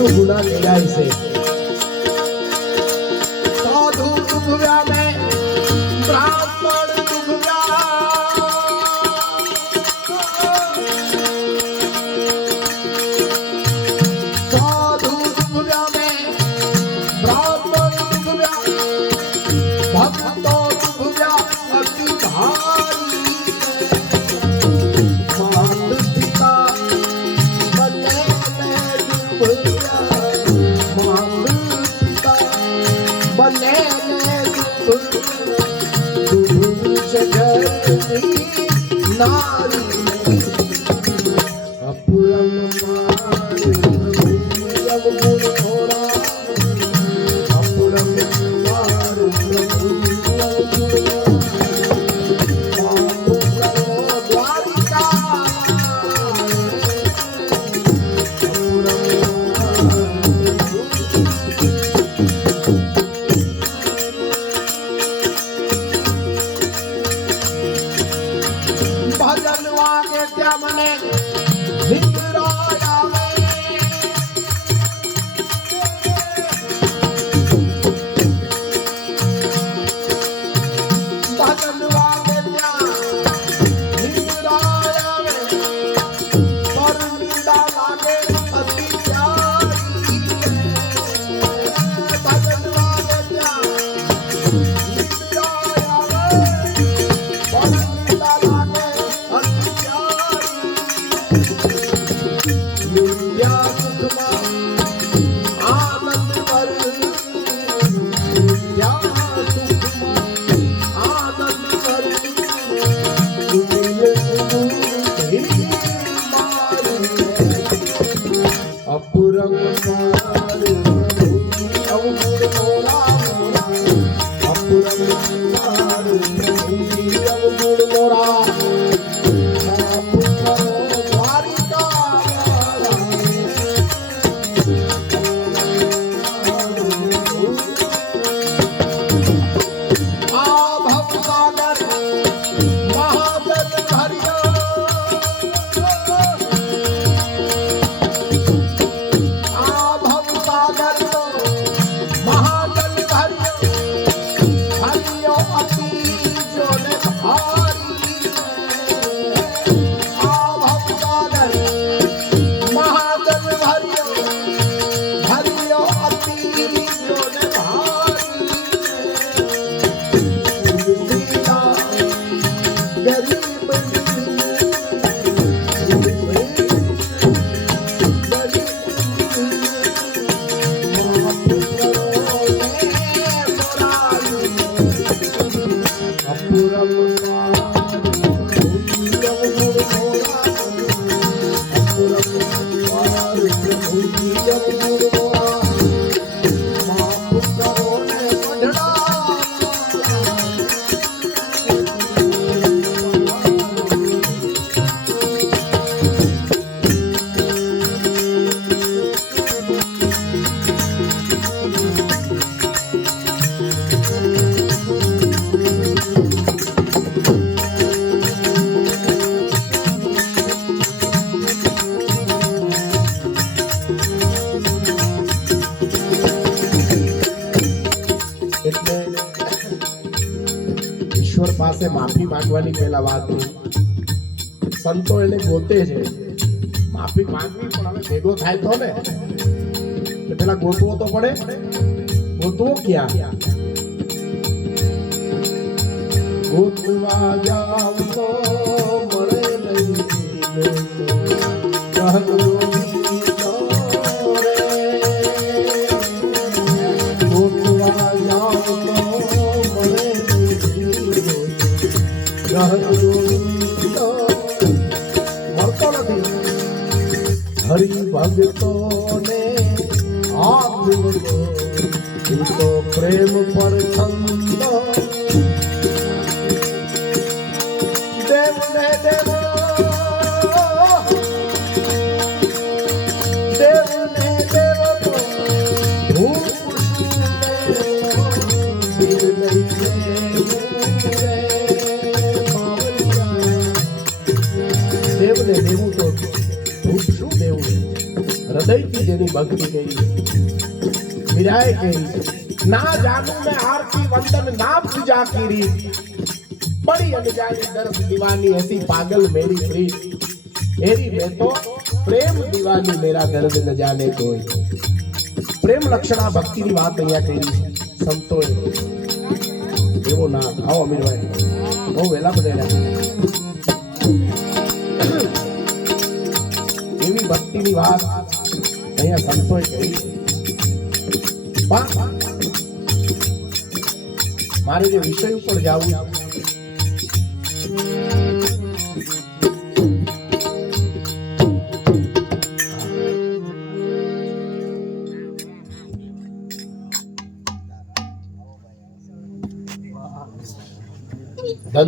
શું ગુના કર્યા છે સાધુ ડૂબ્યા મેં બ્રાહ્મણ ડૂબ્યા સાધુ ડૂબ્યા મેં બ્રાહ્મણ ડૂબ્યા ભક્તો ડૂબ્યા અતિ ભારી માત પિતા બને ડૂબ્યા માત પિતા બને નારી અપુરમ મારે ગુણ થોડા અપુરમ મારે દ્વારિકા ભજન વાગે ત્યાં મને નિદ્રા આવે ભજન વાગે ત્યાં નિદ્રા આવે પર નિંદા લાગે અતિ પ્યારી ભજન વાગે ત્યાં નિદ્રા આવે પર નિંદા લાગે વિદ્યા સુખમાં આનંદ કર વિદ્યા સુખમાં આનંદ કર અપુરમ મારે અવગુણ મોરા અપુરમ મારે અવગુણ મોરા ઈશ્વર પાસે માફી માંગવાની પહેલા વાત સંતો એને ગોતે છે માફી માંગવી પણ હવે ભેગો થાય તો ને પેલા ગોતવો તો પડે ગોતવો ક્યાં ગોતવા જાવ તો મળે નહીં મળતો નથી હરિ ભક્તો ને હાથ તો પ્રેમ પર છંદ દેવ ને દેવ દેવ ને દેવ દેવને દેવું તો ભૂત શું દેવું હૃદયથી જેની ભક્તિ કરી મીરાએ કહી ના જાનું મેં આરતી वंदन ना पूजा की रीत बड़ी अनजानी दर्द दीवानी ऐसी पागल मेरी प्रीत एरी मैं तो प्रेम दीवानी मेरा दर्द न जाने कोई प्रेम लक्षणा भक्ति ની વાત અહીંયા કરી સંતોએ એવો ના આવો અમીરભાઈ બહુ વેલા બધાય એવી ભક્તિની વાત અહીંયા સંતોએ કરી મારે જે વિષય ઉપર જવું